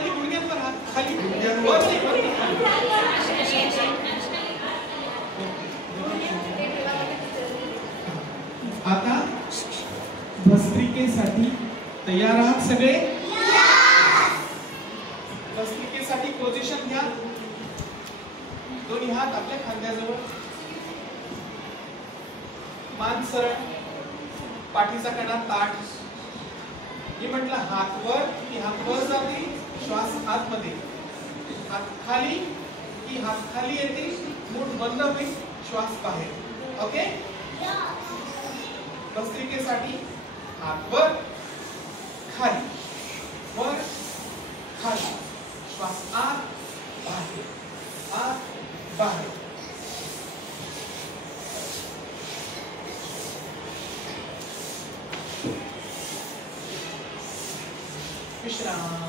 खाली गुडघ्यांवर हात, खाली गुडघ्यांवर. आता भस्त्रिकेसाठी तयार आहात सगळे? भस्त्रिकेसाठी पोझिशन घ्या. दोन्ही हात आपल्या खांद्याजवळ, मान सरळ, पाठीचा कणा ताठ. मी म्हटलं हात वर की हात वर जाते, श्वास आतमध्ये, हात खाली की हात खाली येते, मूठ बंद होईल, श्वास बाहेर. ओके? भस्त्रिकेसाठी हात वर खाली, वर खाली, श्वास आत बाहेर, आत बाहेर. विश्राम.